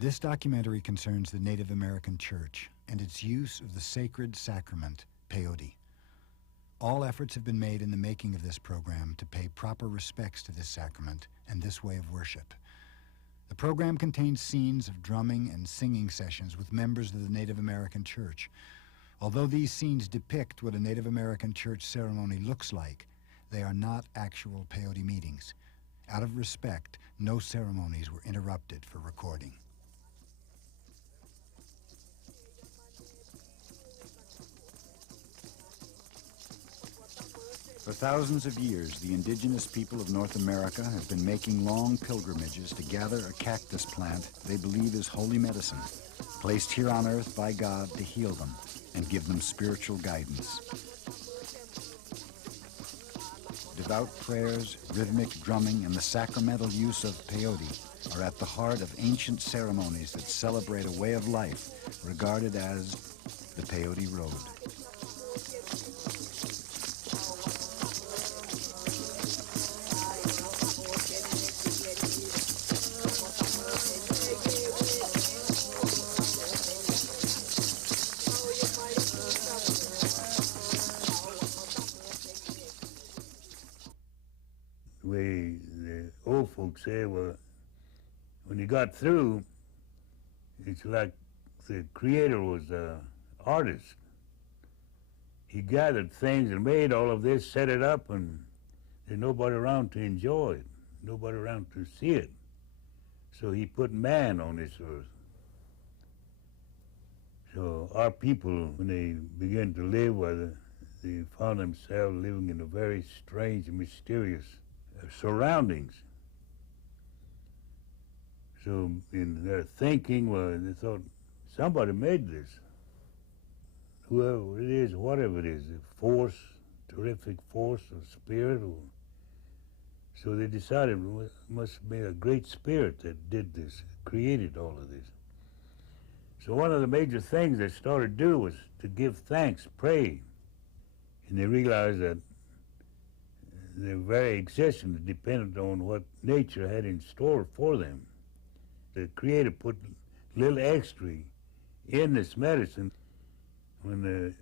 This documentary concerns the Native American Church and its use of the sacred sacrament, peyote. All efforts have been made in the making of this program to pay proper respects to this sacrament and this way of worship. The program contains scenes of drumming and singing sessions with members of the Native American Church. Although these scenes depict what a Native American church ceremony looks like, they are not actual peyote meetings. Out of respect, no ceremonies were interrupted for recording. For thousands of years, the indigenous people of North America have been making long pilgrimages to gather a cactus plant they believe is holy medicine, placed here on earth by God to heal them and give them spiritual guidance. Devout prayers, rhythmic drumming, and the sacramental use of peyote are at the heart of ancient ceremonies that celebrate a way of life regarded as the Peyote Road. The old folks say, well, when you got through, it's like the creator was an artist. He gathered things and made all of this, set it up, and there's nobody around to enjoy it, nobody around to see it. So he put man on this earth. So our people, when they began to live, they found themselves living in a very strange and mysterious surroundings. So in their thinking, well, they thought, somebody made this. Whoever it is, whatever it is, a force, terrific force or spirit. So they decided it must be a great spirit that did this, created all of this. So one of the major things they started to do was to give thanks, pray. And they realized that their very existence depended on what nature had in store for them. The Creator put a little extra in this medicine. When the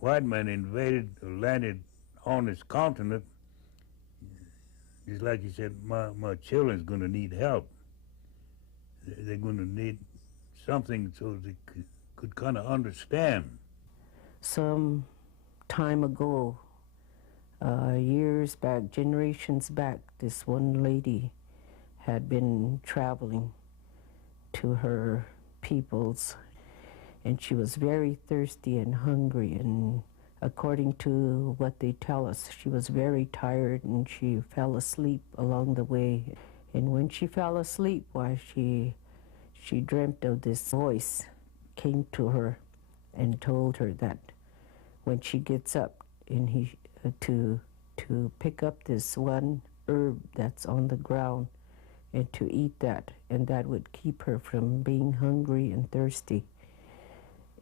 white man invaded or landed on this continent, just like he said, my children's going to need help. They're going to need something so they could kind of understand. Some time ago, years back, generations back, this one lady had been traveling to her peoples, and she was very thirsty and hungry, and according to what they tell us, she was very tired and she fell asleep along the way. And when she fell asleep, why, she dreamt of this voice came to her and told her that when she gets up and to pick up this one herb that's on the ground and to eat that, and that would keep her from being hungry and thirsty.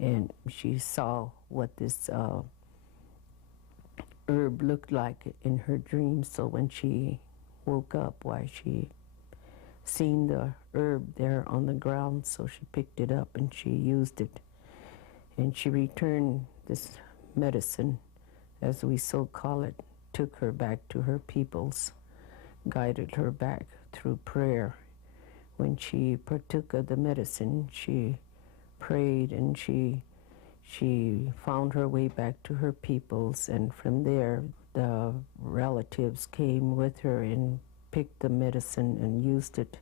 And she saw what this herb looked like in her dream. So when she woke up, why, she seen the herb there on the ground, so she picked it up and she used it. And she returned this medicine, as we so call it, took her back to her peoples, guided her back through prayer. When she partook of the medicine, she prayed and she found her way back to her peoples, and from there the relatives came with her and picked the medicine and used it.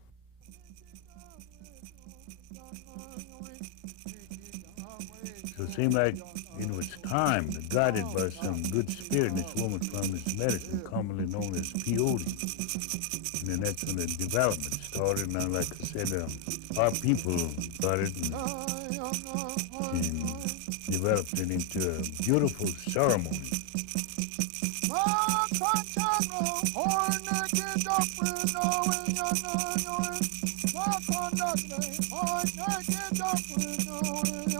So it seemed like it was time, guided by some good spirit, this woman found this medicine commonly known as peyote. And then that's when the development started. Now, like I said, our people got it and developed it into a beautiful ceremony.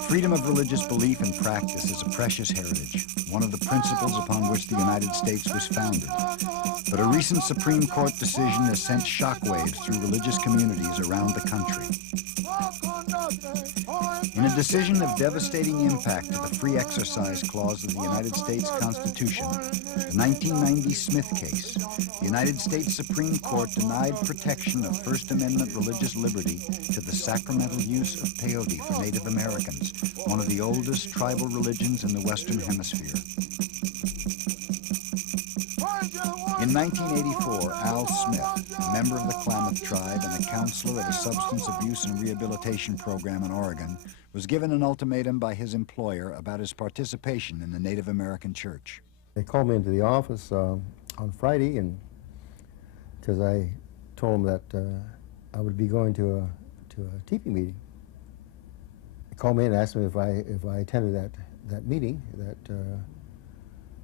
Freedom of religious belief and practice is a precious heritage, one of the principles upon which the United States was founded. But a recent Supreme Court decision has sent shockwaves through religious communities around the country. decision of devastating impact to the Free Exercise Clause of the United States Constitution, the 1990 Smith case, the United States Supreme Court denied protection of First Amendment religious liberty to the sacramental use of peyote for Native Americans, one of the oldest tribal religions in the Western Hemisphere. In 1984, Al Smith, a member of the Klamath tribe and a counselor at a substance abuse and rehabilitation program in Oregon, was given an ultimatum by his employer about his participation in the Native American church. They called me into the office on Friday, and because I told them that I would be going to a teepee meeting. They called me and asked me if I attended that meeting, that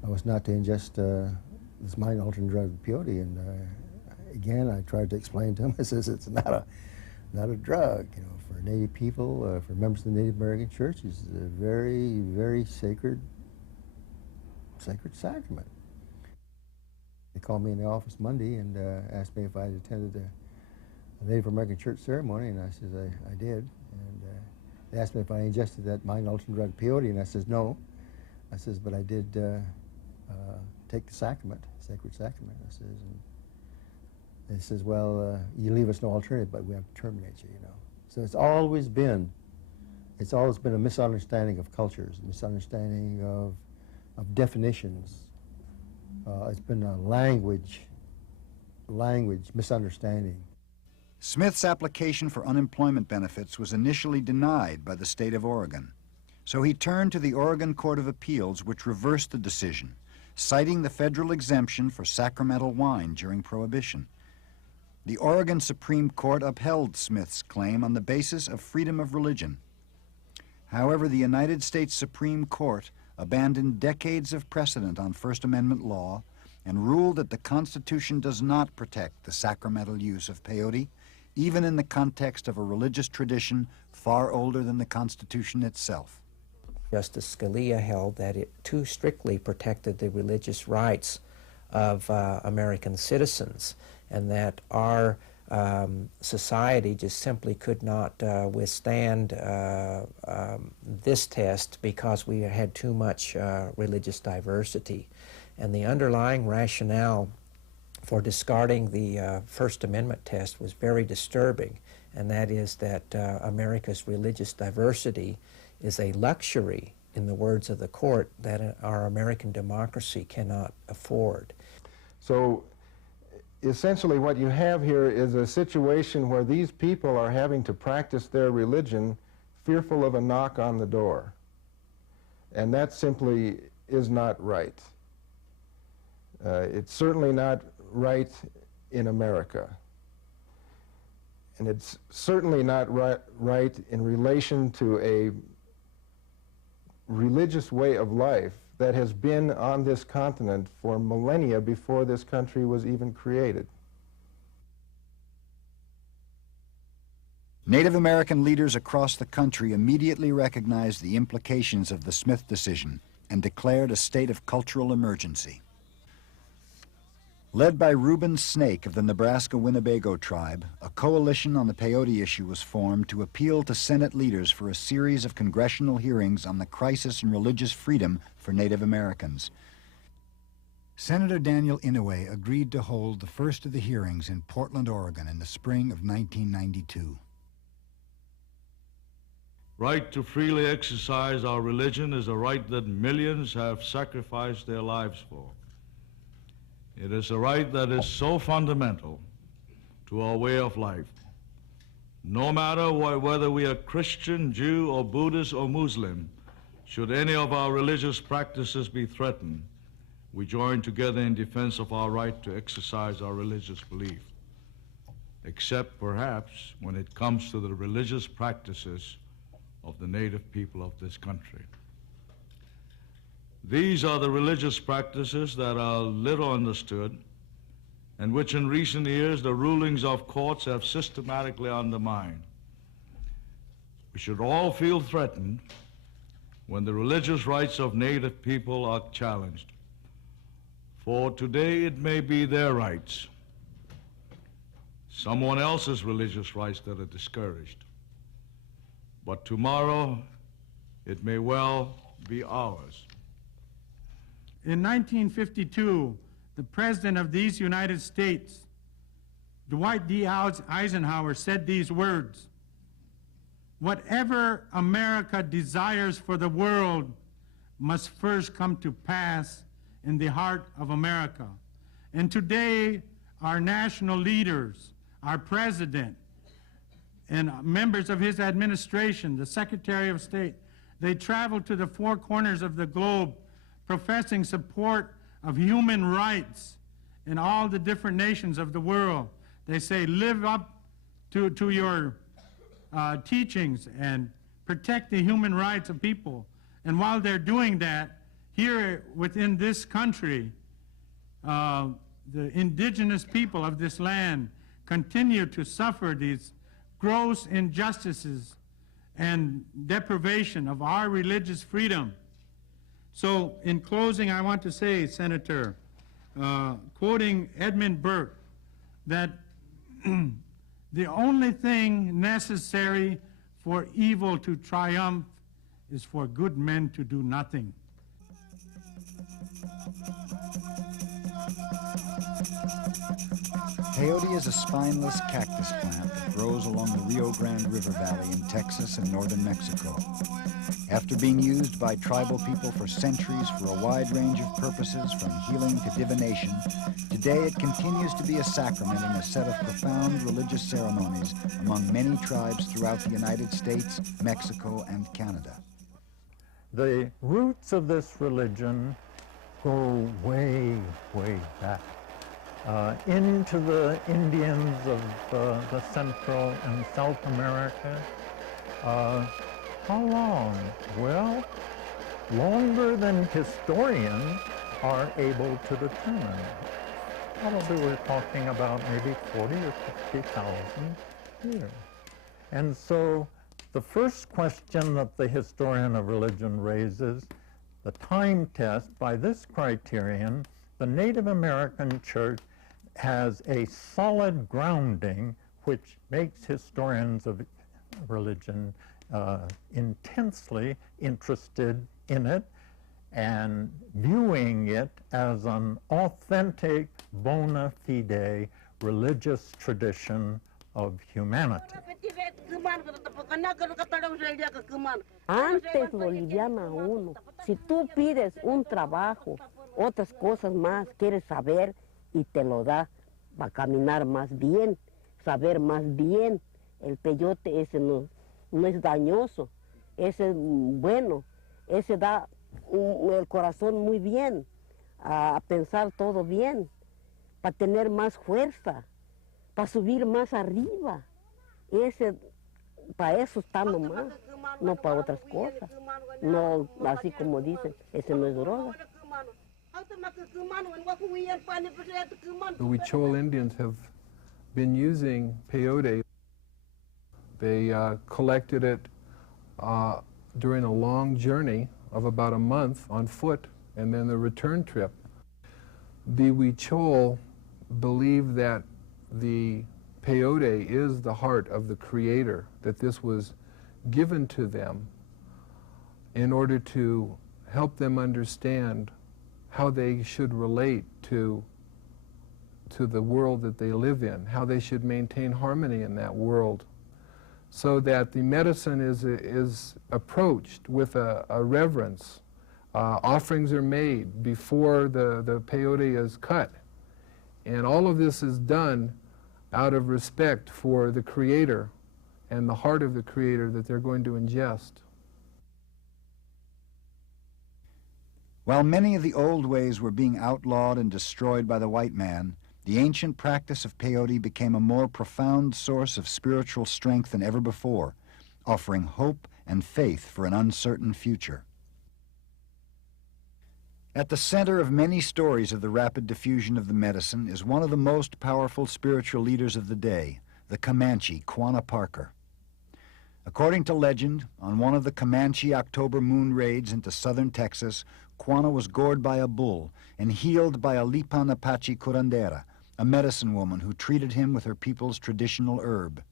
I was not to ingest this mind-altering drug, peyote, and again, I tried to explain to him. I says it's not a drug, you know. For Native people, for members of the Native American Church, it's a very, very sacred sacrament. They called me in the office Monday and asked me if I had attended a Native American church ceremony, and I says I did. And they asked me if I ingested that mind-altering drug, peyote, and I says no. I says, but I did take the sacrament, sacred sacrament. I says, and they says, well, you leave us no alternative, but we have to terminate you, you know. So it's always been a misunderstanding of cultures, misunderstanding of definitions. It's been a language misunderstanding. Smith's application for unemployment benefits was initially denied by the state of Oregon. So he turned to the Oregon Court of Appeals, which reversed the decision, citing the federal exemption for sacramental wine during Prohibition. The Oregon Supreme Court upheld Smith's claim on the basis of freedom of religion. However, the United States Supreme Court abandoned decades of precedent on First Amendment law and ruled that the Constitution does not protect the sacramental use of peyote, even in the context of a religious tradition far older than the Constitution itself. Justice Scalia held that it too strictly protected the religious rights of American citizens, and that our society just simply could not withstand this test because we had too much religious diversity. And the underlying rationale for discarding the First Amendment test was very disturbing, and that is that America's religious diversity is a luxury, in the words of the court, that our American democracy cannot afford. So essentially what you have here is a situation where these people are having to practice their religion fearful of a knock on the door. And that simply is not right. It's certainly not right in America. And it's certainly not right in relation to a religious way of life that has been on this continent for millennia before this country was even created. Native American leaders across the country immediately recognized the implications of the Smith decision and declared a state of cultural emergency. Led by Reuben Snake of the Nebraska Winnebago tribe, a coalition on the peyote issue was formed to appeal to Senate leaders for a series of congressional hearings on the crisis in religious freedom for Native Americans. Senator Daniel Inouye agreed to hold the first of the hearings in Portland, Oregon in the spring of 1992. Right to freely exercise our religion is a right that millions have sacrificed their lives for. It is a right that is so fundamental to our way of life. No matter whether we are Christian, Jew, or Buddhist, or Muslim, should any of our religious practices be threatened, we join together in defense of our right to exercise our religious belief, except perhaps when it comes to the religious practices of the native people of this country. These are the religious practices that are little understood and which in recent years the rulings of courts have systematically undermined. We should all feel threatened when the religious rights of Native people are challenged. For today it may be their rights, someone else's religious rights that are discouraged. But tomorrow it may well be ours. In 1952, the President of these United States, Dwight D. Eisenhower, said these words: "Whatever America desires for the world must first come to pass in the heart of America." And today, our national leaders, our President, and members of his administration, the Secretary of State, they travel to the four corners of the globe professing support of human rights in all the different nations of the world. They say, live up to your teachings and protect the human rights of people. And while they're doing that, here within this country, the indigenous people of this land continue to suffer these gross injustices and deprivation of our religious freedom. So in closing, I want to say, Senator, quoting Edmund Burke, that the only thing necessary for evil to triumph is for good men to do nothing. Peyote is a spineless cactus plant that grows along the Rio Grande River Valley in Texas and northern Mexico. After being used by tribal people for centuries for a wide range of purposes, from healing to divination, today it continues to be a sacrament in a set of profound religious ceremonies among many tribes throughout the United States, Mexico, and Canada. The roots of this religion go way, way back. Into the Indians of the Central and South America. How long? Well, longer than historians are able to determine. Probably we're talking about maybe 40 or 50,000 years. And so the first question that the historian of religion raises, the time test, by this criterion, the Native American church has a solid grounding which makes historians of religion intensely interested in it and viewing it as an authentic, bona fide religious tradition of humanity. Antes lo liviana uno. Si tú pides un trabajo, otras cosas más, quieres saber y te lo da para caminar más bien, saber más bien. El peyote ese no es dañoso, ese es bueno, ese da el corazón muy bien, a pensar todo bien, para tener más fuerza, para subir más arriba. Ese, para eso está nomás, no para otras cosas. No, así como dicen, ese no es droga. The Huichol Indians have been using peyote. They collected it during a long journey of about a month on foot, and then the return trip. The Huichol believe that the peyote is the heart of the Creator, that this was given to them in order to help them understand how they should relate to the world that they live in, how they should maintain harmony in that world, so that the medicine is approached with a reverence. Offerings are made before the peyote is cut. And all of this is done out of respect for the Creator and the heart of the Creator that they're going to ingest. While many of the old ways were being outlawed and destroyed by the white man, the ancient practice of peyote became a more profound source of spiritual strength than ever before, offering hope and faith for an uncertain future. At the center of many stories of the rapid diffusion of the medicine is one of the most powerful spiritual leaders of the day, the Comanche, Quanah Parker. According to legend, on one of the Comanche October moon raids into southern Texas, Quanah was gored by a bull and healed by a Lipan Apache curandera, a medicine woman who treated him with her people's traditional herb.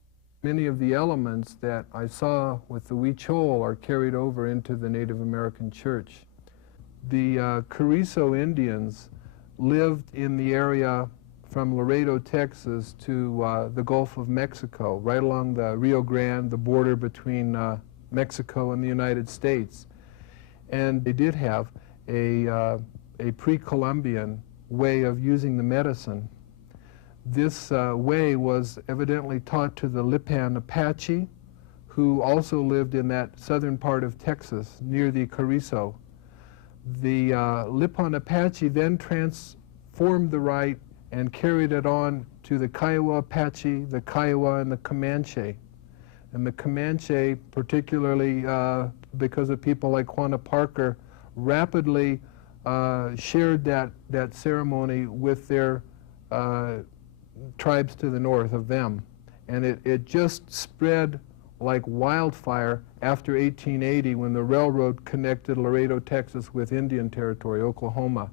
Many of the elements that I saw with the Huichol are carried over into the Native American church. The Carrizo Indians lived in the area from Laredo, Texas to the Gulf of Mexico, right along the Rio Grande, the border between Mexico and the United States. And they did have a pre-Columbian way of using the medicine. This way was evidently taught to the Lipan Apache, who also lived in that southern part of Texas near the Carrizo. The Lipan Apache then transformed the rite and carried it on to the Kiowa Apache, the Kiowa, and the Comanche. And the Comanche, particularly because of people like Quanah Parker, rapidly shared that ceremony with their tribes to the north of them. And it just spread like wildfire after 1880 when the railroad connected Laredo, Texas with Indian Territory, Oklahoma.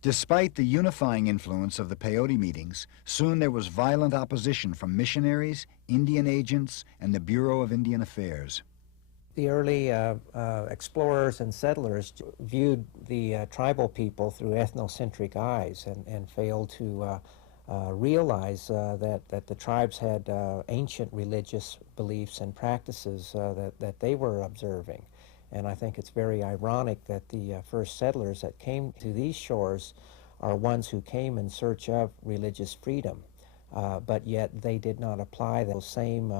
Despite the unifying influence of the peyote meetings, soon there was violent opposition from missionaries, Indian agents, and the Bureau of Indian Affairs. The early explorers and settlers viewed the tribal people through ethnocentric eyes and failed to realize that the tribes had ancient religious beliefs and practices that they were observing. And I think it's very ironic that the first settlers that came to these shores are ones who came in search of religious freedom, but yet they did not apply those same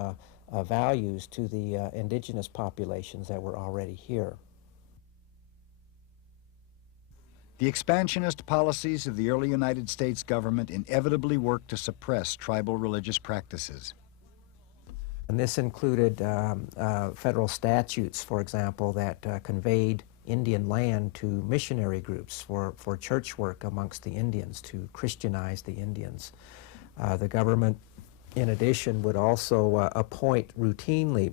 values to the indigenous populations that were already here. The expansionist policies of the early United States government inevitably worked to suppress tribal religious practices. And this included federal statutes, for example, that conveyed Indian land to missionary groups for church work amongst the Indians, to Christianize the Indians. The government, in addition, would also appoint routinely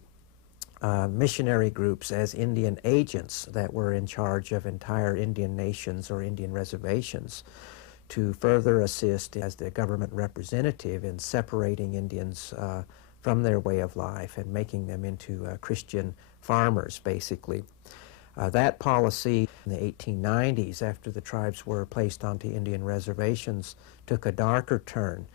missionary groups as Indian agents that were in charge of entire Indian nations or Indian reservations to further assist as the government representative in separating Indians from their way of life and making them into Christian farmers, basically. That policy in the 1890s, after the tribes were placed onto Indian reservations, took a darker turn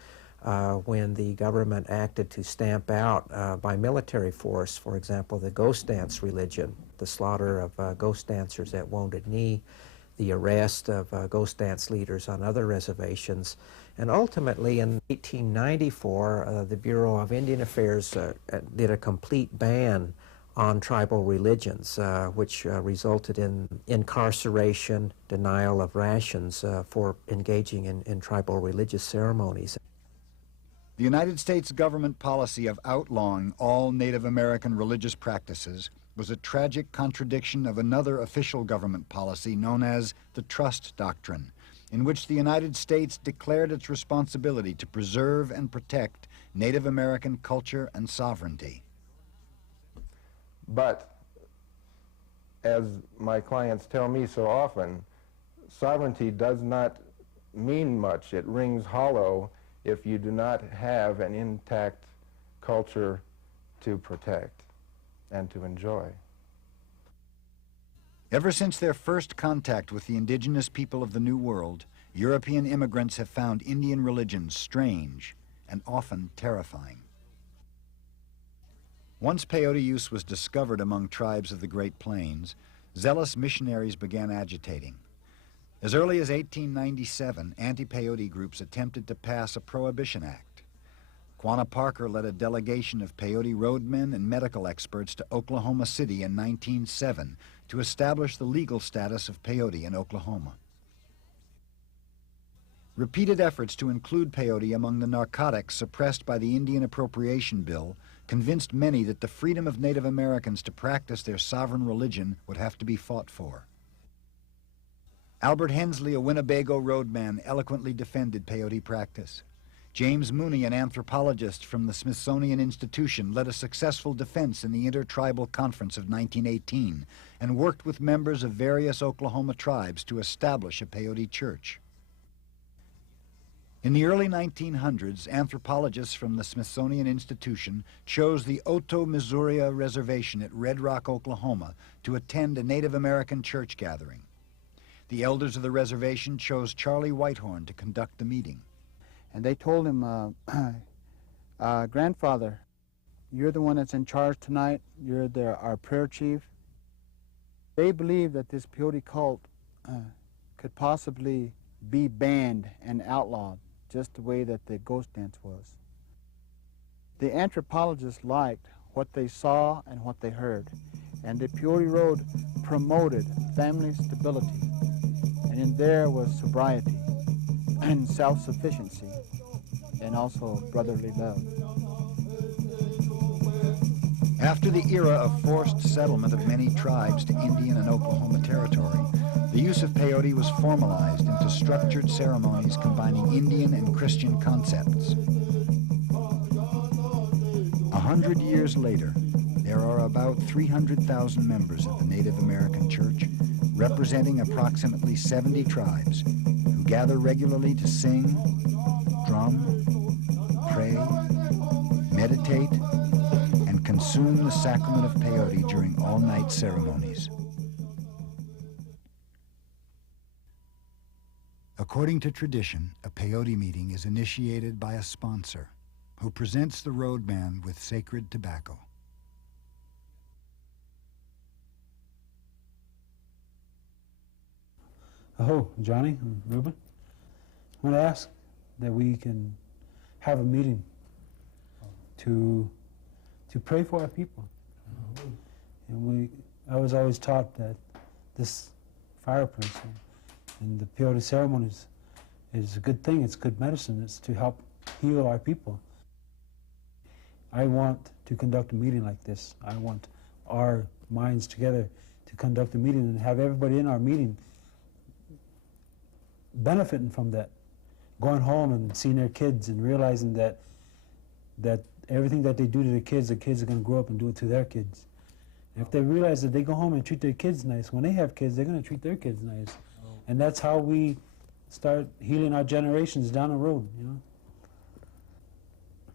when the government acted to stamp out by military force, for example, the ghost dance religion, the slaughter of ghost dancers at Wounded Knee, the arrest of ghost dance leaders on other reservations. And ultimately, in 1894, the Bureau of Indian Affairs did a complete ban on tribal religions, which resulted in incarceration, denial of rations for engaging in tribal religious ceremonies. The United States government policy of outlawing all Native American religious practices was a tragic contradiction of another official government policy known as the Trust Doctrine, in which the United States declared its responsibility to preserve and protect Native American culture and sovereignty. But, as my clients tell me so often, sovereignty does not mean much. It rings hollow if you do not have an intact culture to protect and to enjoy. Ever since their first contact with the indigenous people of the New World, European immigrants have found Indian religions strange and often terrifying. Once peyote use was discovered among tribes of the Great Plains, zealous missionaries began agitating. As early as 1897, anti-peyote groups attempted to pass a Prohibition Act. Quanah Parker led a delegation of Peyote Road men and medical experts to Oklahoma City in 1907 to establish the legal status of peyote in Oklahoma. Repeated efforts to include peyote among the narcotics suppressed by the Indian Appropriation Bill convinced many that the freedom of Native Americans to practice their sovereign religion would have to be fought for. Albert Hensley, a Winnebago roadman, eloquently defended peyote practice. James Mooney, an anthropologist from the Smithsonian Institution, led a successful defense in the Intertribal Conference of 1918 and worked with members of various Oklahoma tribes to establish a peyote church. In the early 1900s, anthropologists from the Smithsonian Institution chose the Oto Missouria Reservation at Red Rock, Oklahoma, to attend a Native American church gathering. The elders of the reservation chose Charlie Whitehorn to conduct the meeting. And they told him, grandfather, you're the one that's in charge tonight. You're our prayer chief. They believed that this peyote cult could possibly be banned and outlawed, just the way that the ghost dance was. The anthropologists liked what they saw and what they heard, and the Peyote Road promoted family stability, and in there was sobriety and self-sufficiency, and also brotherly love. After the era of forced settlement of many tribes to Indian and Oklahoma territory, the use of peyote was formalized into structured ceremonies combining Indian and Christian concepts. 100 years later, there are about 300,000 members of the Native American Church, representing approximately 70 tribes, who gather regularly to sing, drum, pray, meditate, and consume the sacrament of peyote during all-night ceremonies. According to tradition, a peyote meeting is initiated by a sponsor who presents the roadman with sacred tobacco. Oh, Johnny and Ruben, I want to ask that we can have a meeting to pray for our people. And I was always taught that this fireplace and the peyote ceremonies is a good thing. It's good medicine. It's to help heal our people. I want to conduct a meeting like this. I want our minds together to conduct a meeting and have everybody in our meeting benefiting from that, going home and seeing their kids and realizing that everything that they do to the kids are going to grow up and do it to their kids. And if they realize that they go home and treat their kids nice, when they have kids, they're going to treat their kids nice. And that's how we start healing our generations down the road, you know.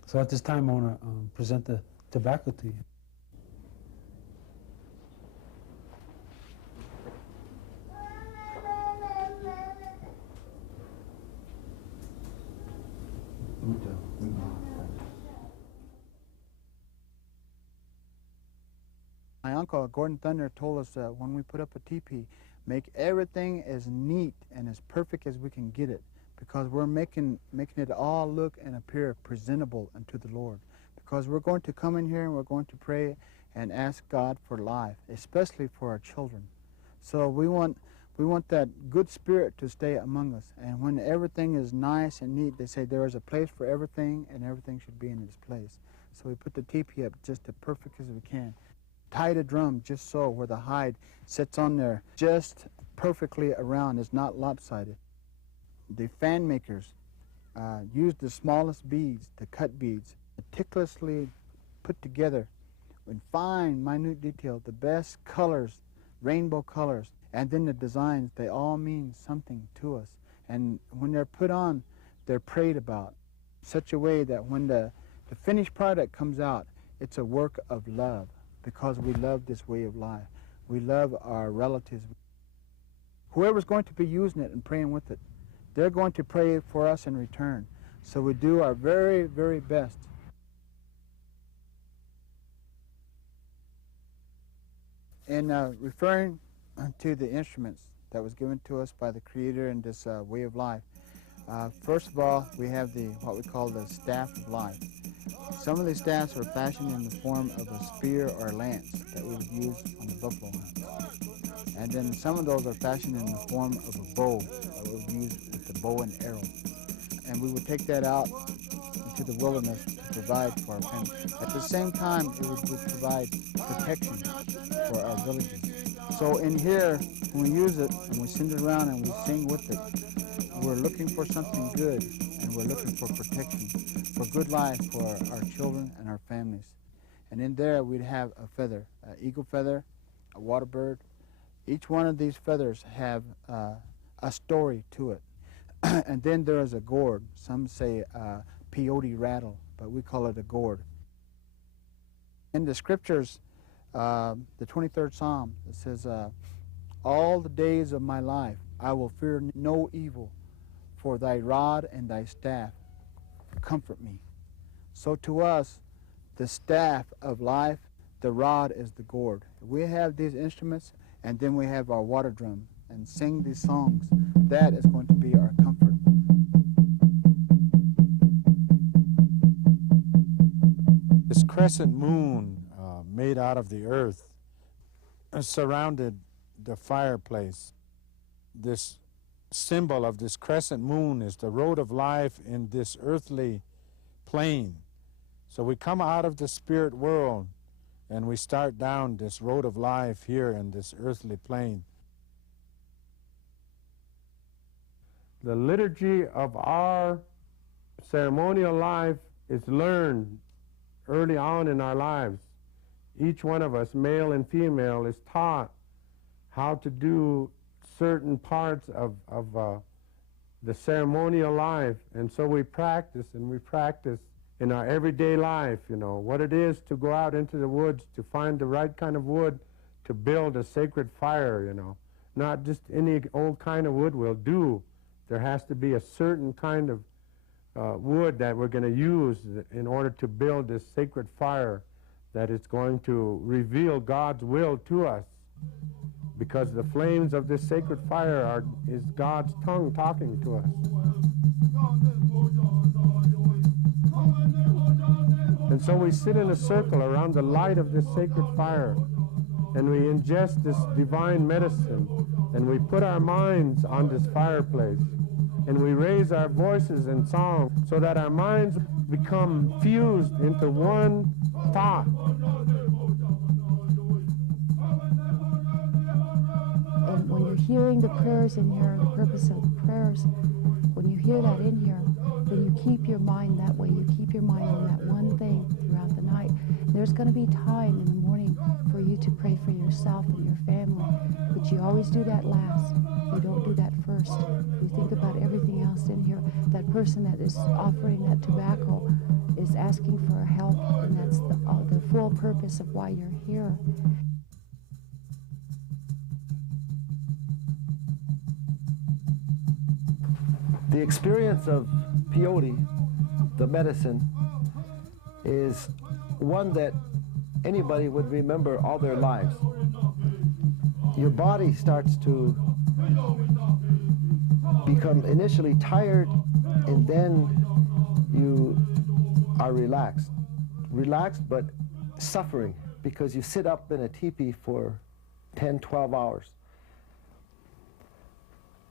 So at this time, I want to present the tobacco to you. My uncle, Gordon Thunder, told us that when we put up a teepee, make everything as neat and as perfect as we can get it, because we're making it all look and appear presentable unto the Lord. Because we're going to come in here and we're going to pray and ask God for life, especially for our children. So we want that good spirit to stay among us. And when everything is nice and neat, they say there is a place for everything and everything should be in its place. So we put the teepee up just as perfect as we can. Tie the drum just so, where the hide sits on there just perfectly around, it's not lopsided. The fan makers use the smallest beads, the cut beads, meticulously put together in fine, minute detail, the best colors, rainbow colors, and then the designs, they all mean something to us. And when they're put on, they're prayed about, such a way that when the finished product comes out, it's a work of love, because we love this way of life. We love our relatives. Whoever's going to be using it and praying with it, they're going to pray for us in return. So we do our very, very best. In referring to the instruments that was given to us by the Creator in this way of life, first of all, we have what we call the staff of life. Some of these staffs are fashioned in the form of a spear or a lance that we would use on the buffalo hunt. And then some of those are fashioned in the form of a bow that we would use with the bow and arrow. And we would take that out into the wilderness to provide for our family. At the same time, it would provide protection for our villages. So in here, when we use it and we send it around and we sing with it, we're looking for something good, and we're looking for protection, for good life for our children and our families. And in there, we'd have a feather, an eagle feather, a water bird. Each one of these feathers have a story to it. And then there is a gourd. Some say peyote rattle, but we call it a gourd. In the scriptures, the 23rd Psalm, it says, all the days of my life I will fear no evil, for thy rod and thy staff comfort me. So to us, the staff of life, the rod is the gourd. We have these instruments, and then we have our water drum, and sing these songs. That is going to be our comfort. This crescent moon made out of the earth surrounded the fireplace. This symbol of this crescent moon is the road of life in this earthly plane. So we come out of the spirit world and we start down this road of life here in this earthly plane. The liturgy of our ceremonial life is learned early on in our lives. Each one of us, male and female, is taught how to do certain parts of the ceremonial life. And so we practice and we practice in our everyday life, you know, what it is to go out into the woods to find the right kind of wood to build a sacred fire, you know. Not just any old kind of wood will do. There has to be a certain kind of wood that we're going to use in order to build this sacred fire that is going to reveal God's will to us. Because the flames of this sacred fire is God's tongue talking to us. And so we sit in a circle around the light of this sacred fire, and we ingest this divine medicine, and we put our minds on this fireplace, and we raise our voices in song so that our minds become fused into one thought. And when you're hearing the prayers in here, the purpose of the prayers, when you hear that in here, then you keep your mind that way. You keep your mind on that one thing throughout the night. There's going to be time in the morning for you to pray for yourself and your family, but you always do that last. You don't do that first. You think about everything else in here. That person that is offering that tobacco is asking for help, and that's the full purpose of why you're here. The experience of peyote, the medicine, is one that anybody would remember all their lives. Your body starts to become initially tired, and then you are relaxed. Relaxed but suffering, because you sit up in a teepee for 10, 12 hours.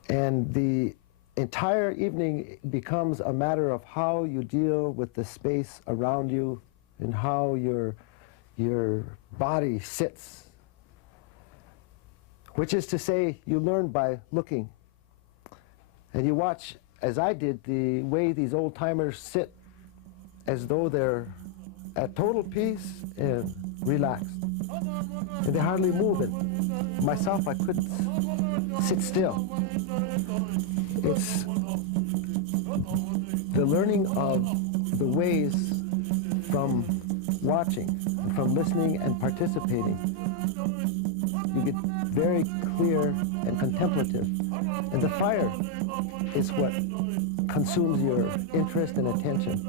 And the entire evening becomes a matter of how you deal with the space around you and how your body sits. Which is to say, you learn by looking. And you watch, as I did, the way these old-timers sit as though they're at total peace and relaxed. And they hardly move. And myself, I couldn't sit still. It's the learning of the ways from watching, and from listening and participating. You get very clear and contemplative. And the fire is what consumes your interest and attention.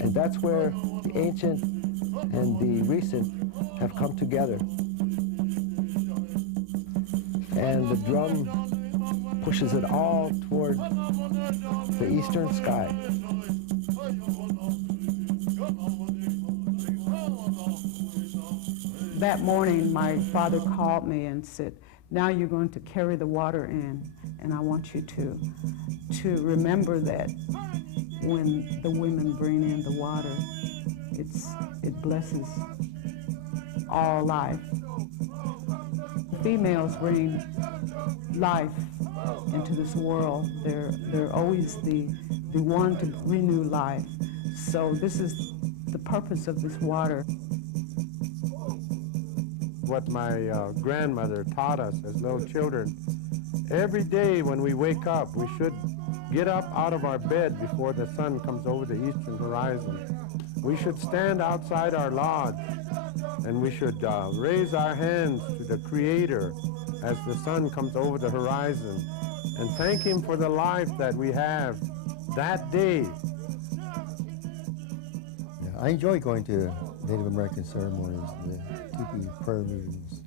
And that's where the ancient and the recent have come together. And the drum pushes it all toward the eastern sky. That morning, my father called me and said, now you're going to carry the water in, and I want you to remember that when the women bring in the water, it blesses all life. Females bring life into this world. They're always the one to renew life. So this is the purpose of this water. What my grandmother taught us as little children, every day when we wake up, we should get up out of our bed before the sun comes over the eastern horizon. We should stand outside our lodge, and we should raise our hands to the Creator as the sun comes over the horizon, and thank Him for the life that we have that day. Yeah, I enjoy going to Native American ceremonies, the teepee prayer meetings,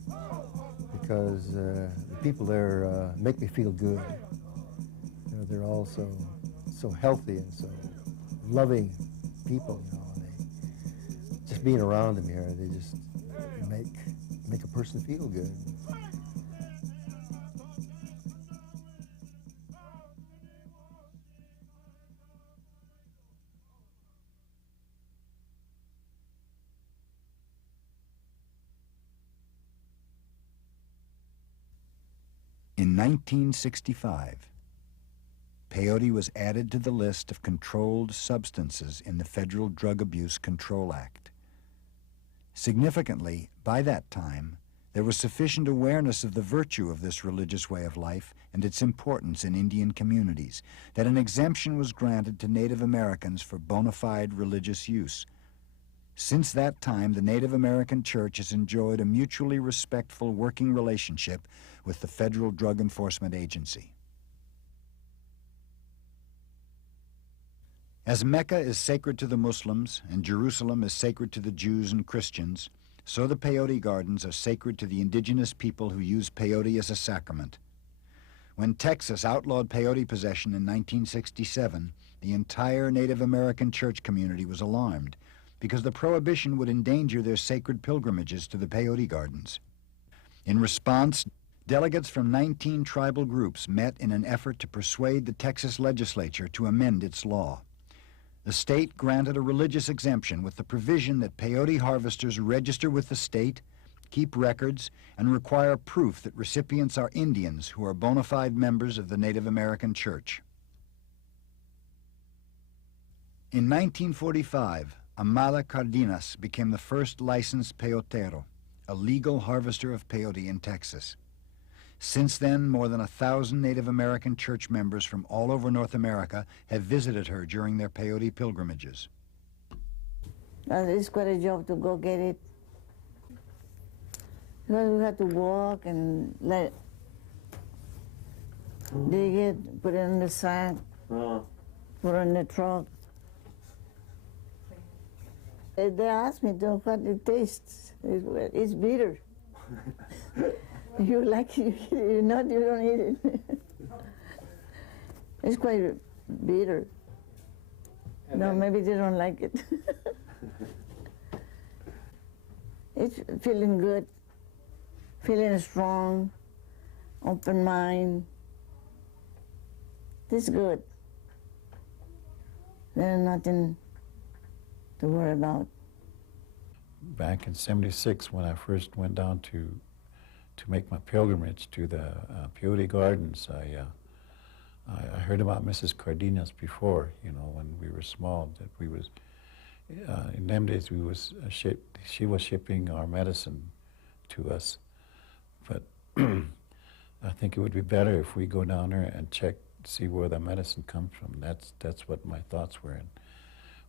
because the people there make me feel good. You know, they're all so healthy and so loving people. You know, just being around them here, they just make a person feel good. In 1965, peyote was added to the list of controlled substances in the Federal Drug Abuse Control Act. Significantly, by that time, there was sufficient awareness of the virtue of this religious way of life and its importance in Indian communities that an exemption was granted to Native Americans for bona fide religious use. Since that time, the Native American Church has enjoyed a mutually respectful working relationship with the Federal Drug Enforcement Agency. As Mecca is sacred to the Muslims and Jerusalem is sacred to the Jews and Christians, so the peyote gardens are sacred to the indigenous people who use peyote as a sacrament. When Texas outlawed peyote possession in 1967, the entire Native American church community was alarmed because the prohibition would endanger their sacred pilgrimages to the peyote gardens. In response, delegates from 19 tribal groups met in an effort to persuade the Texas legislature to amend its law. The state granted a religious exemption with the provision that peyote harvesters register with the state, keep records, and require proof that recipients are Indians who are bona fide members of the Native American Church. In 1945, Amada Cardenas became the first licensed peyotero, a legal harvester of peyote in Texas. Since then, more than 1,000 Native American church members from all over North America have visited her during their peyote pilgrimages. It's quite a job to go get it. Because we have to walk and dig it, put it in the sack, put it in the truck. They asked me what it tastes. It's bitter. You like it, you don't eat it. It's quite bitter. No, maybe they don't like it. It's feeling good, feeling strong, open mind. It's good. There's nothing to worry about. Back in '76, when I first went down to make my pilgrimage to the Peyote Gardens, I heard about Mrs. Cardenas before, you know, when we were small, that we was, in them days we was, she was shipping our medicine to us. But I think it would be better if we go down there and check, see where the medicine comes from. That's what my thoughts were. And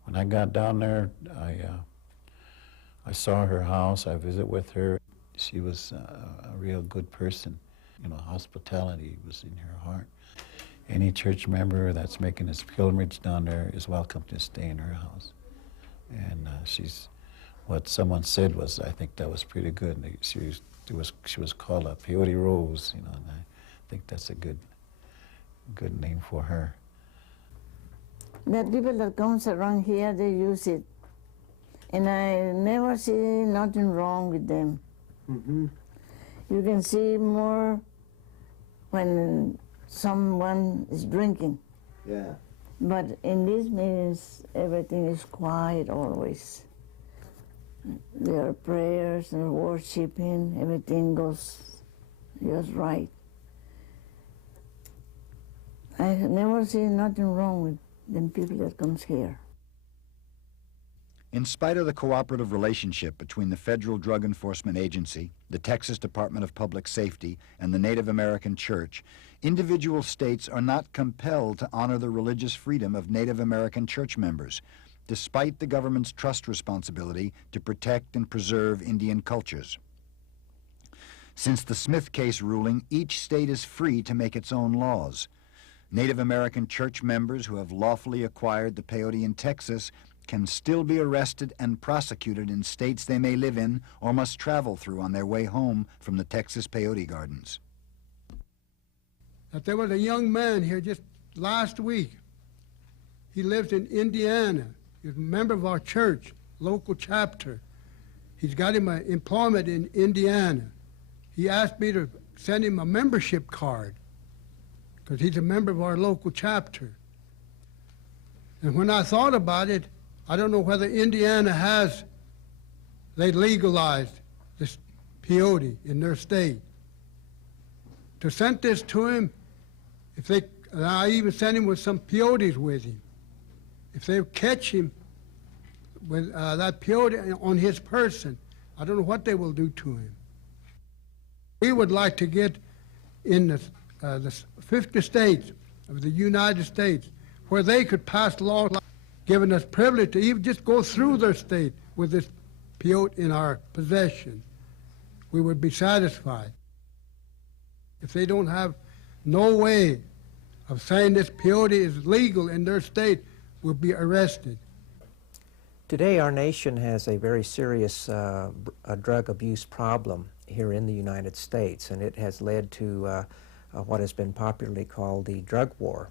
when I got down there, I saw her house, I visited with her. She was a real good person. You know, hospitality was in her heart. Any church member that's making his pilgrimage down there is welcome to stay in her house. And what someone said was, I think that was pretty good. She was called a Peyote Road, you know, and I think that's a good name for her. The people that comes around here, they use it. And I never see nothing wrong with them. Mm-hmm. You can see more when someone is drinking. Yeah. But in these meetings, everything is quiet always. There are prayers and worshiping, everything goes just right. I never see nothing wrong with them people that comes here. In spite of the cooperative relationship between the Federal Drug Enforcement Agency, the Texas Department of Public Safety, and the Native American Church, individual states are not compelled to honor the religious freedom of Native American church members, despite the government's trust responsibility to protect and preserve Indian cultures. Since the Smith case ruling, each state is free to make its own laws. Native American church members who have lawfully acquired the peyote in Texas can still be arrested and prosecuted in states they may live in or must travel through on their way home from the Texas peyote gardens. That there was a young man here just last week. He lives in Indiana. He's a member of our church, local chapter. He's got him an employment in Indiana. He asked me to send him a membership card because he's a member of our local chapter. And when I thought about it, I don't know whether Indiana they legalized this peyote in their state. To send this to him, and I even sent him with some peyotes with him. If they catch him with that peyote on his person, I don't know what they will do to him. We would like to get in the 50 states of the United States where they could pass laws giving us privilege to even just go through their state with this peyote in our possession. We would be satisfied. If they don't have no way of saying this peyote is legal in their state, we'll be arrested. Today our nation has a very serious drug abuse problem here in the United States, and it has led to what has been popularly called the drug war,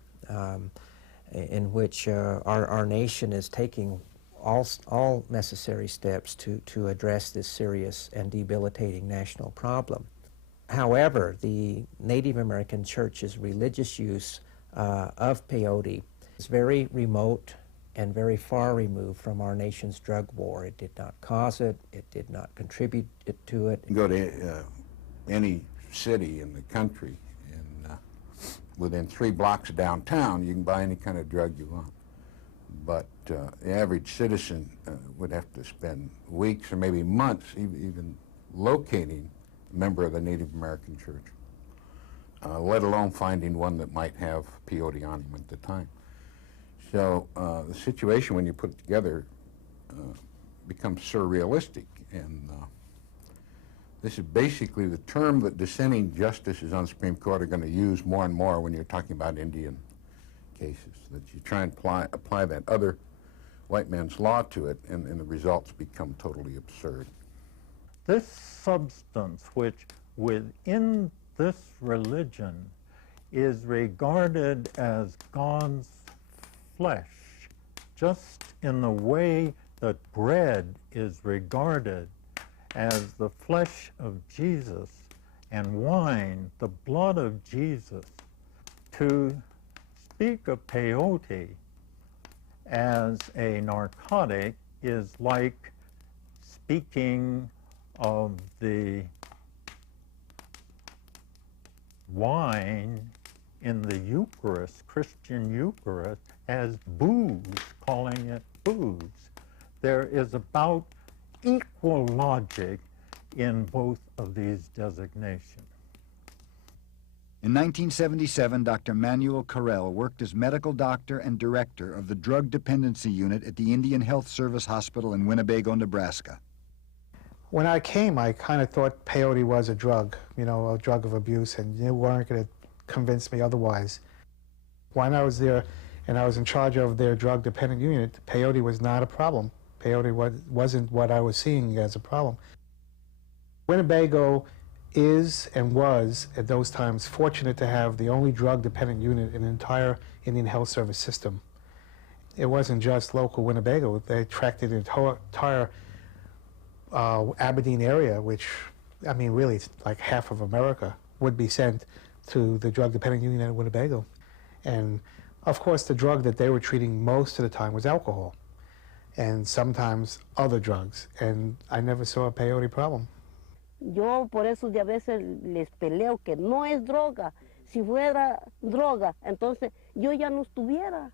in which our nation is taking all necessary steps to address this serious and debilitating national problem. However, the Native American Church's religious use of peyote is very remote and very far removed from our nation's drug war. It did not cause it. It did not contribute to it. You go to any city in the country, and within 3 blocks of downtown, you can buy any kind of drug you want. But the average citizen would have to spend weeks or maybe months even locating a member of the Native American Church, let alone finding one that might have peyote on him at the time. So the situation, when you put it together, becomes surrealistic. And this is basically the term that dissenting justices on the Supreme Court are going to use more and more when you're talking about Indian cases, that you try and apply that other white man's law to it, and the results become totally absurd. This substance, which within this religion is regarded as God's flesh, just in the way that bread is regarded as the flesh of Jesus and wine, the blood of Jesus. To speak of peyote as a narcotic is like speaking of the wine in the Eucharist, Christian Eucharist, as booze, calling it booze. There is about equal logic in both of these designations. In 1977, Dr. Manuel Carrell worked as medical doctor and director of the Drug Dependency Unit at the Indian Health Service Hospital in Winnebago, Nebraska. When I came, I kind of thought peyote was a drug, you know, a drug of abuse, and you weren't going to convince me otherwise. When I was there and I was in charge of their drug dependent unit, peyote was not a problem. Peyote wasn't what I was seeing as a problem. Winnebago is and was, at those times, fortunate to have the only drug-dependent unit in the entire Indian Health Service system. It wasn't just local Winnebago. They tracked the entire Aberdeen area, which, I mean, really, like half of America would be sent to the drug-dependent unit in Winnebago. And, of course, the drug that they were treating most of the time was alcohol, and sometimes other drugs, and I never saw a peyote problem. Yo por eso de a veces les peleo que no es droga. Si fuera droga, entonces yo ya no estuviera.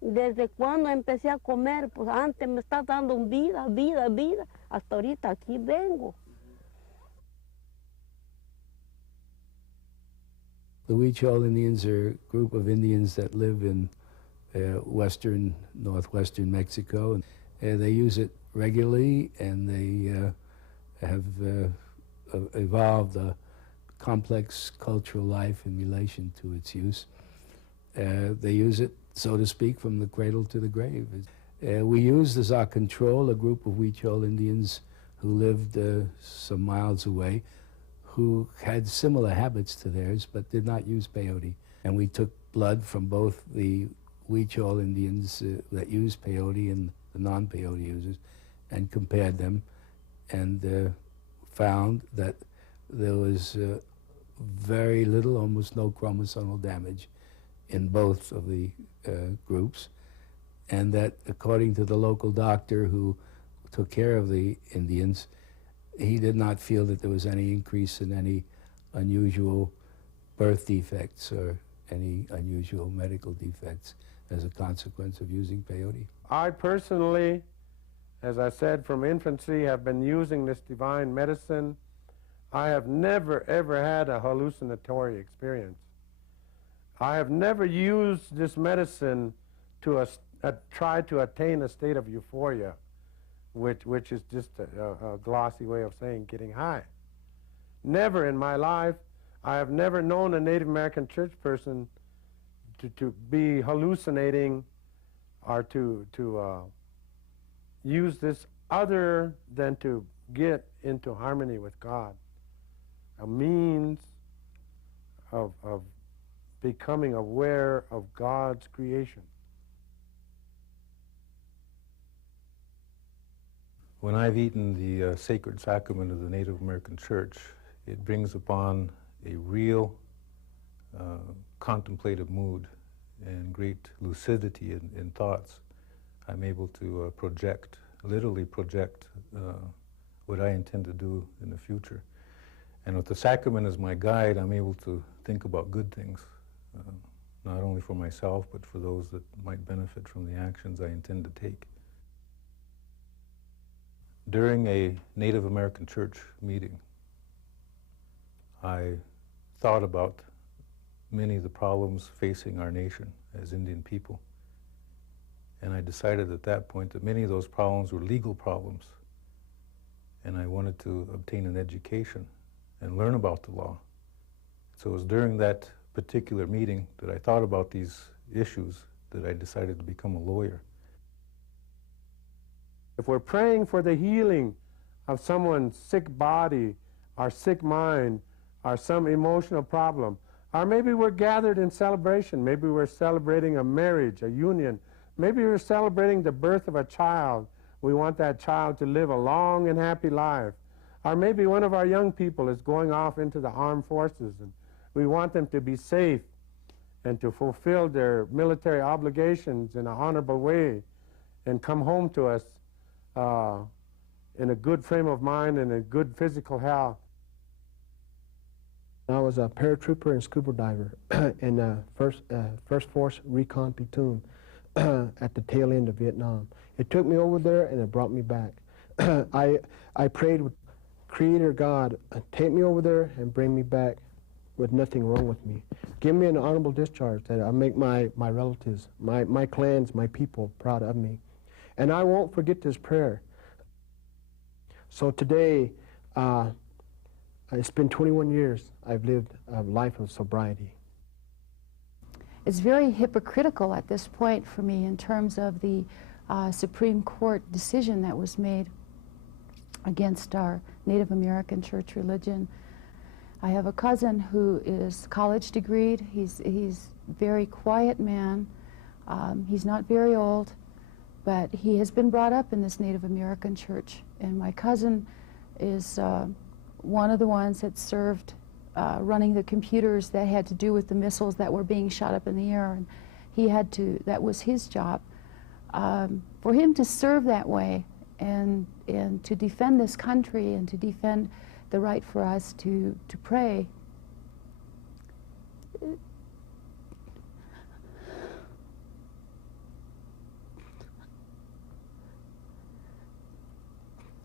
Desde cuando empecé a comer, pues antes me está dando vida, vida, vida. Hasta ahorita aquí vengo. The Huichol Indians are a group of Indians that live in northwestern Mexico. They use it regularly, and they have evolved a complex cultural life in relation to its use. They use it, so to speak, from the cradle to the grave. We used as our control a group of Huichol Indians who lived some miles away, who had similar habits to theirs but did not use peyote. And we took blood from both the Huichol Indians that use peyote and the non-peyote users and compared them, and found that there was very little, almost no chromosomal damage in both of the groups, and that according to the local doctor who took care of the Indians, he did not feel that there was any increase in any unusual birth defects or any unusual medical defects as a consequence of using peyote. I personally, as I said, from infancy have been using this divine medicine. I have never, ever had a hallucinatory experience. I have never used this medicine to try to attain a state of euphoria, which is just a glossy way of saying getting high. Never in my life. I have never known a Native American church person to be hallucinating or to use this other than to get into harmony with God, a means of becoming aware of God's creation. When I've eaten the sacred sacrament of the Native American Church, it brings upon a real contemplative mood and great lucidity in thoughts. I'm able to literally project what I intend to do in the future. And with the sacrament as my guide, I'm able to think about good things, not only for myself, but for those that might benefit from the actions I intend to take. During a Native American church meeting, I thought about many of the problems facing our nation as Indian people. And I decided at that point that many of those problems were legal problems. And I wanted to obtain an education and learn about the law. So it was during that particular meeting that I thought about these issues that I decided to become a lawyer. If we're praying for the healing of someone's sick body, or sick mind, or some emotional problem, or maybe we're gathered in celebration, maybe we're celebrating a marriage, a union, maybe we're celebrating the birth of a child, we want that child to live a long and happy life, or maybe one of our young people is going off into the armed forces and we want them to be safe and to fulfill their military obligations in an honorable way and come home to us in a good frame of mind and a good physical health. I was a paratrooper and scuba diver in First Force Recon Platoon at the tail end of Vietnam. It took me over there and it brought me back. I prayed with Creator God, take me over there and bring me back with nothing wrong with me. Give me an honorable discharge that I make my relatives, my clans, my people proud of me. And I won't forget this prayer. So today, it's been 21 years I've lived a life of sobriety. It's very hypocritical at this point for me in terms of the Supreme Court decision that was made against our Native American church religion. I have a cousin who is college degreed. He's a very quiet man. He's not very old, but he has been brought up in this Native American church. And my cousin is one of the ones that served running the computers that had to do with the missiles that were being shot up in the air. And he had to, that was his job. For him to serve that way and to defend this country and to defend the right for us to pray,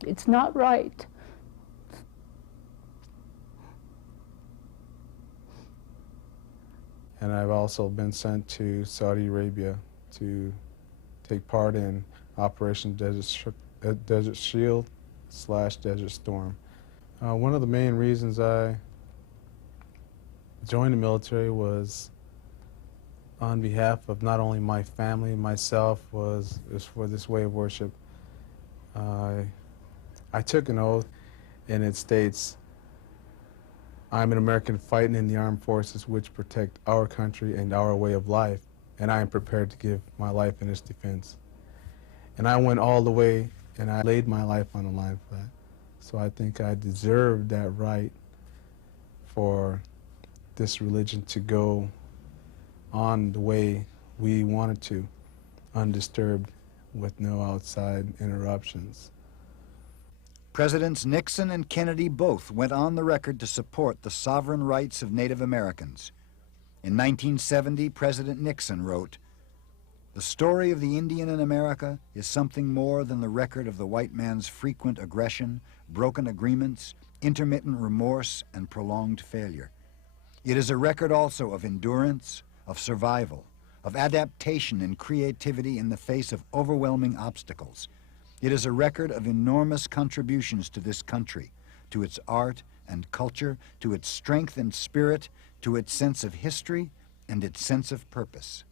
It's not right. And I've also been sent to Saudi Arabia to take part in Operation Desert Shield / Desert Storm. One of the main reasons I joined the military was on behalf of not only my family and myself, was for this way of worship. I took an oath, and it states, "I'm an American fighting in the armed forces which protect our country and our way of life, and I am prepared to give my life in its defense." And I went all the way, and I laid my life on the line for that. So I think I deserved that right for this religion to go on the way we wanted to, undisturbed, with no outside interruptions. Presidents Nixon and Kennedy both went on the record to support the sovereign rights of Native Americans. In 1970, President Nixon wrote, "The story of the Indian in America is something more than the record of the white man's frequent aggression, broken agreements, intermittent remorse, and prolonged failure. It is a record also of endurance, of survival, of adaptation and creativity in the face of overwhelming obstacles. It is a record of enormous contributions to this country, to its art and culture, to its strength and spirit, to its sense of history and its sense of purpose."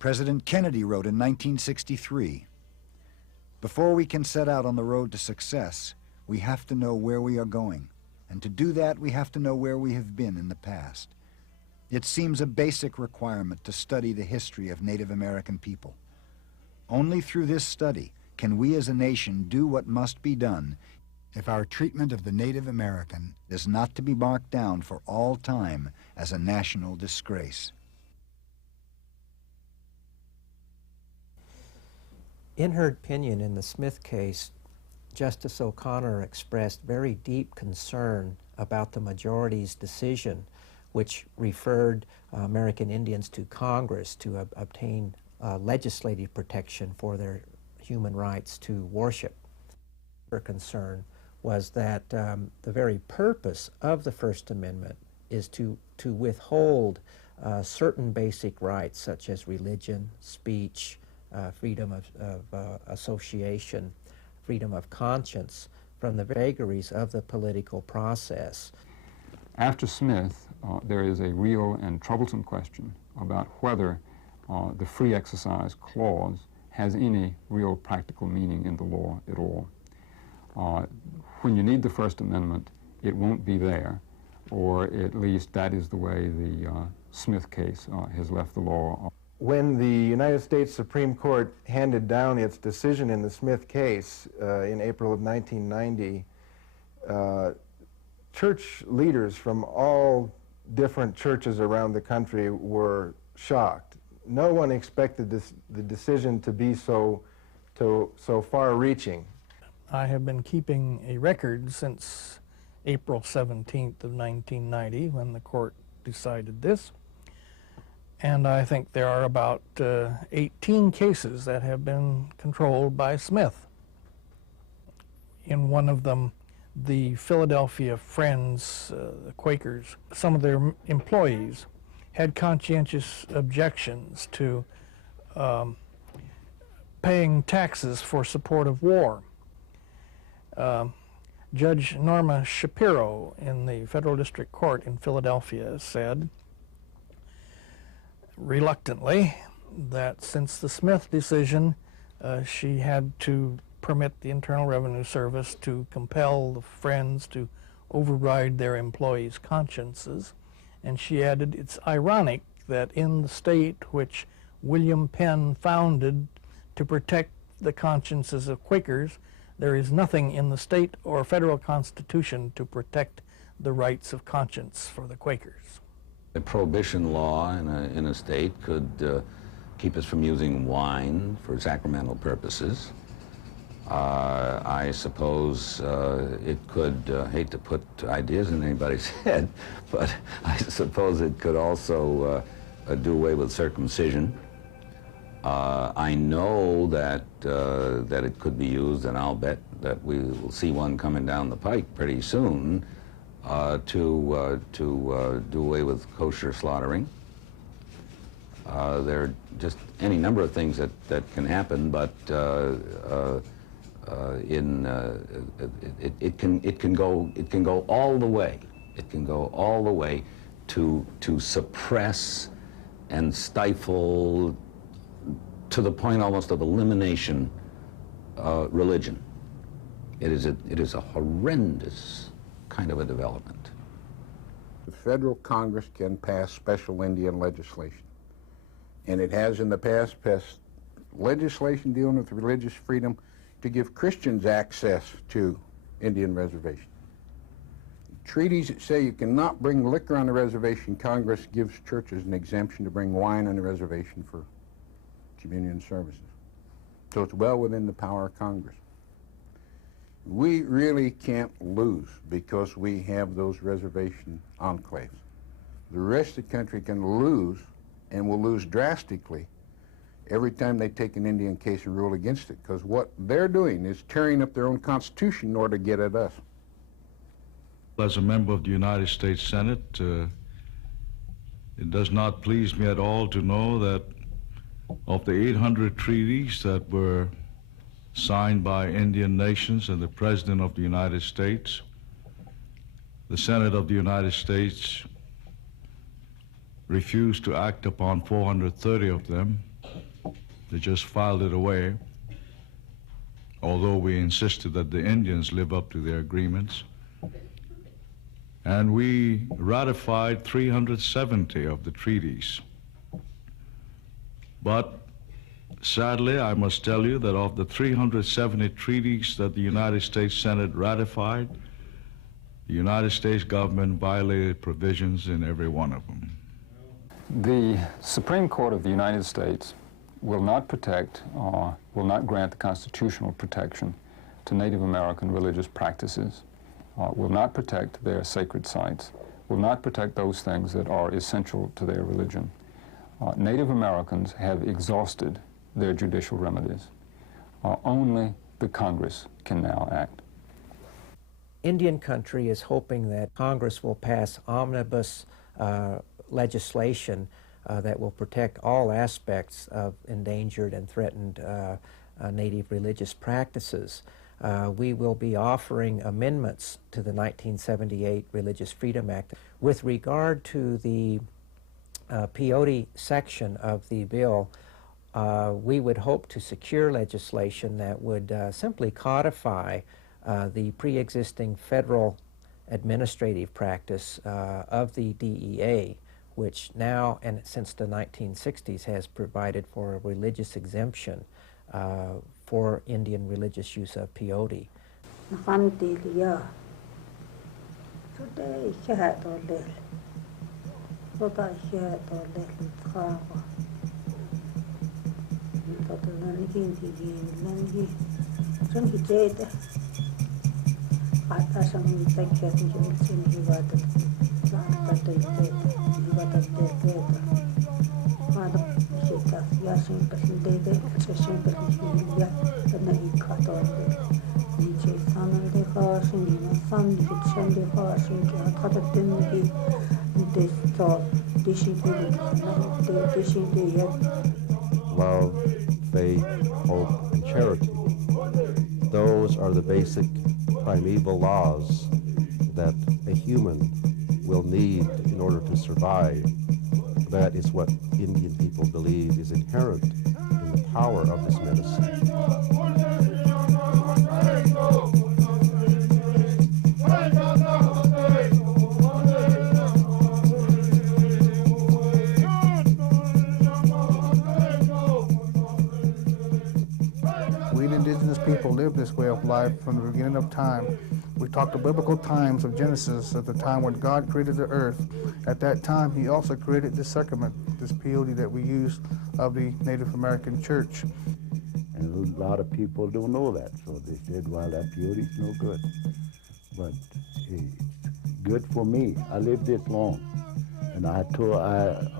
President Kennedy wrote in 1963, "Before we can set out on the road to success, we have to know where we are going, and to do that we have to know where we have been in the past. It seems a basic requirement to study the history of Native American people. Only through this study can we as a nation do what must be done if our treatment of the Native American is not to be marked down for all time as a national disgrace." In her opinion in the Smith case, Justice O'Connor expressed very deep concern about the majority's decision, which referred American Indians to Congress to obtain legislative protection for their human rights to worship. Her concern was that the very purpose of the First Amendment is to withhold certain basic rights such as religion, speech, freedom of association, freedom of conscience from the vagaries of the political process. After Smith, there is a real and troublesome question about whether the free exercise clause has any real practical meaning in the law at all. When you need the First Amendment, it won't be there, or at least that is the way the Smith case has left the law. When the United States Supreme Court handed down its decision in the Smith case in April of 1990, church leaders from all different churches around the country were shocked. No one expected the decision to be so far-reaching. I have been keeping a record since April 17th of 1990 when the court decided this. And I think there are about 18 cases that have been controlled by Smith. In one of them, the Philadelphia Friends, the Quakers, some of their employees had conscientious objections to paying taxes for support of war. Judge Norma Shapiro in the Federal District Court in Philadelphia said, reluctantly, that since the Smith decision, she had to permit the Internal Revenue Service to compel the Friends to override their employees' consciences. And she added, it's ironic that in the state which William Penn founded to protect the consciences of Quakers, there is nothing in the state or federal constitution to protect the rights of conscience for the Quakers. A prohibition law in a state could keep us from using wine for sacramental purposes. I suppose it could, hate to put ideas in anybody's head, but I suppose it could also do away with circumcision. I know that that it could be used, and I'll bet that we will see one coming down the pike pretty soon to do away with kosher slaughtering. There are just any number of things that can happen, but it can go all the way. It can go all the way to suppress and stifle, to the point almost of elimination, religion. It is a horrendous kind of a development. The federal Congress can pass special Indian legislation, and it has in the past passed legislation dealing with religious freedom to give Christians access to Indian reservations. Treaties that say you cannot bring liquor on the reservation, Congress gives churches an exemption to bring wine on the reservation for communion services. So it's well within the power of Congress. We really can't lose because we have those reservation enclaves. The rest of the country can lose, and will lose drastically, every time they take an Indian case and rule against it, because what they're doing is tearing up their own constitution in order to get at us. As a member of the United States Senate, it does not please me at all to know that of the 800 treaties that were signed by Indian nations and the President of the United States, the Senate of the United States refused to act upon 430 of them. They just filed it away, although we insisted that the Indians live up to their agreements. And we ratified 370 of the treaties. But sadly, I must tell you that of the 370 treaties that the United States Senate ratified, the United States government violated provisions in every one of them. The Supreme Court of the United States will not protect or will not grant the constitutional protection to Native American religious practices, will not protect their sacred sites, will not protect those things that are essential to their religion. Native Americans have exhausted their judicial remedies. Only the Congress can now act. Indian country is hoping that Congress will pass omnibus legislation that will protect all aspects of endangered and threatened Native religious practices. We will be offering amendments to the 1978 Religious Freedom Act. With regard to the Peyote section of the bill, we would hope to secure legislation that would simply codify the pre-existing federal administrative practice of the DEA, which now and since the 1960s has provided for a religious exemption for Indian religious use of peyote. Love, faith, hope, and charity. Those are the basic primeval laws that a human will need in order to survive. That is what Indian people believe is inherent in the power of this medicine. We indigenous people live this way of life from the beginning of time. We talk the biblical times of Genesis, at the time when God created the earth. At that time, he also created this sacrament, this peyote that we use of the Native American church. And a lot of people don't know that, so they said, well, that peyote is no good. But it's good for me. I lived this long, and I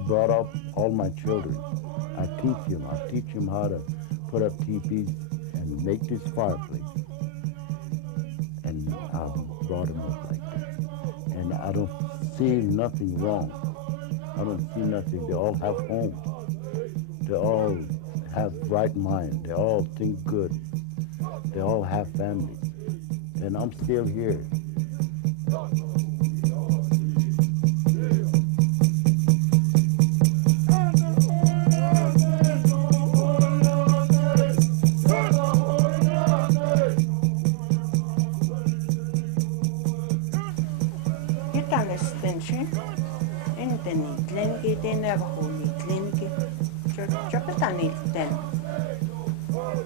brought up all my children. I teach them how to put up teepees and make this fireplace. And I brought them up like that. And I don't see nothing wrong. I don't see nothing. They all have homes. They all have right mind. They all think good. They all have families. And I'm still here.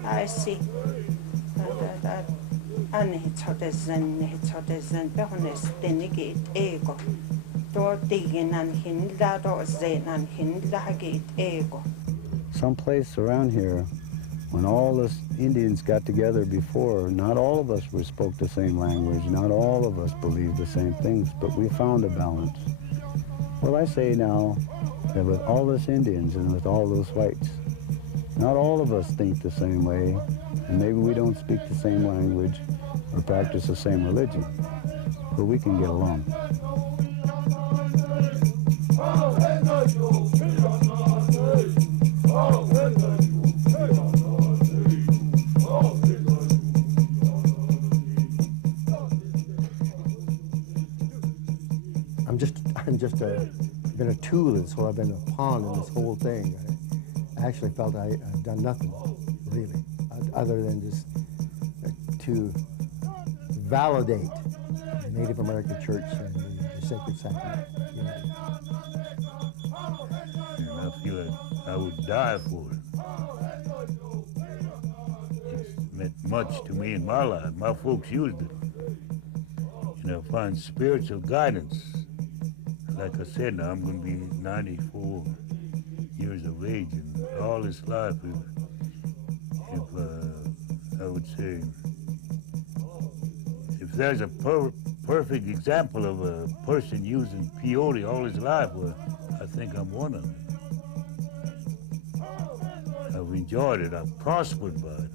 I see. Anne hitsodezen behones denigit ego. Do diginan hinda do zenan hinda hagit ego. Someplace around here, when all the Indians got together before, not all of us spoke the same language, not all of us believed the same things, but we found a balance. Well, I say now that with all us Indians and with all those whites, not all of us think the same way, and maybe we don't speak the same language or practice the same religion, but we can get along. I've been a tool in this whole, I've been a pawn in this whole thing. I actually felt I've done nothing, really, other than just to validate the Native American Church and the Sacred Sacrament. And I feel like I would die for it. It's meant much to me in my life. My folks used it. And I find spiritual guidance. Like I said, now I'm going to be 94 years of age, and all this life, if I would say, if there's a perfect example of a person using peyote all his life, well, I think I'm one of them. I've enjoyed it. I've prospered by it.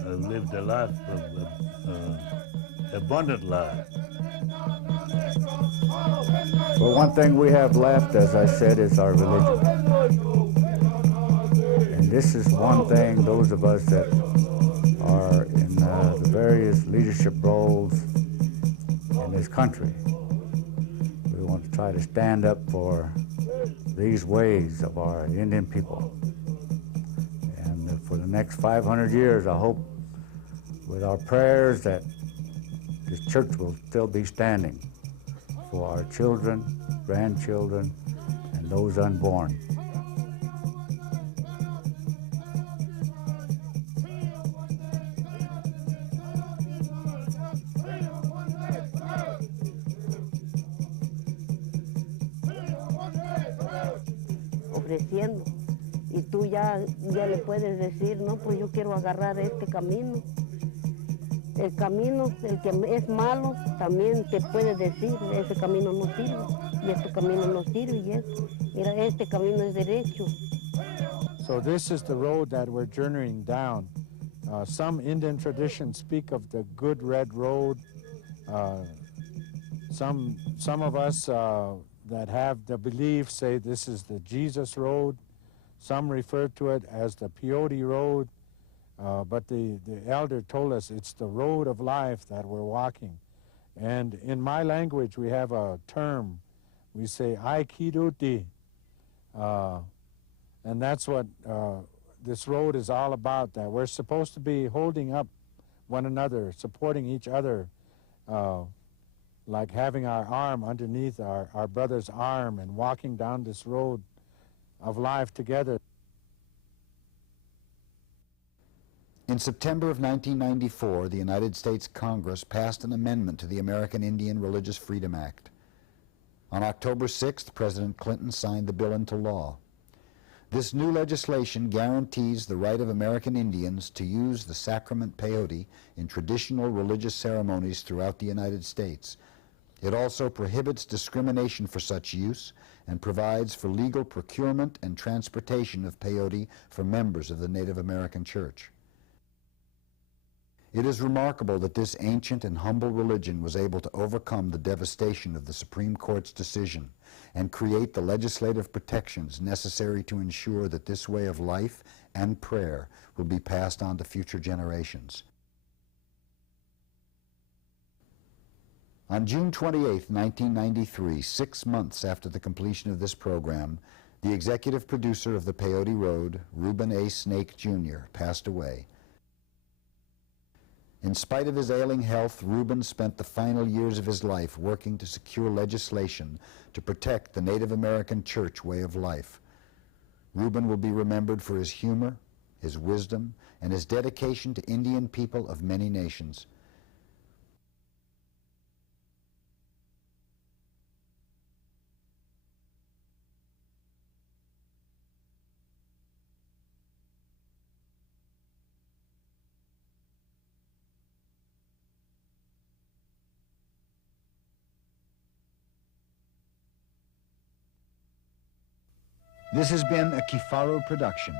I've lived a life of abundant life. Well, one thing we have left, as I said, is our religion. And this is one thing those of us that are in the various leadership roles in this country, we want to try to stand up for these ways of our Indian people. And for the next 500 years, I hope with our prayers that this church will still be standing for our children, grandchildren, and those unborn. Ofreciendo. Y tú ya le puedes decir, no, pues yo quiero agarrar este camino. El camino, el que es malo, también te puede decir, ese camino no sirve, y este camino no sirve, y mira, este camino es derecho. So this is the road that we're journeying down. Some Indian traditions speak of the good red road. Some of us that have the belief say this is the Jesus road. Some refer to it as the Peyote Road. But the elder told us it's the road of life that we're walking. And in my language, we have a term. We say, Aikiduti. And that's what this road is all about, that we're supposed to be holding up one another, supporting each other, like having our arm underneath our brother's arm and walking down this road of life together. In September of 1994, the United States Congress passed an amendment to the American Indian Religious Freedom Act. On October 6th, President Clinton signed the bill into law. This new legislation guarantees the right of American Indians to use the sacrament peyote in traditional religious ceremonies throughout the United States, It also prohibits discrimination for such use and provides for legal procurement and transportation of peyote for members of the Native American Church. It is remarkable that this ancient and humble religion was able to overcome the devastation of the Supreme Court's decision and create the legislative protections necessary to ensure that this way of life and prayer will be passed on to future generations. On June 28, 1993, 6 months after the completion of this program, the executive producer of the Peyote Road, Reuben A. Snake, Jr., passed away. In spite of his ailing health, Reuben spent the final years of his life working to secure legislation to protect the Native American Church way of life. Reuben will be remembered for his humor, his wisdom, and his dedication to Indian people of many nations. This has been a Kifaro production.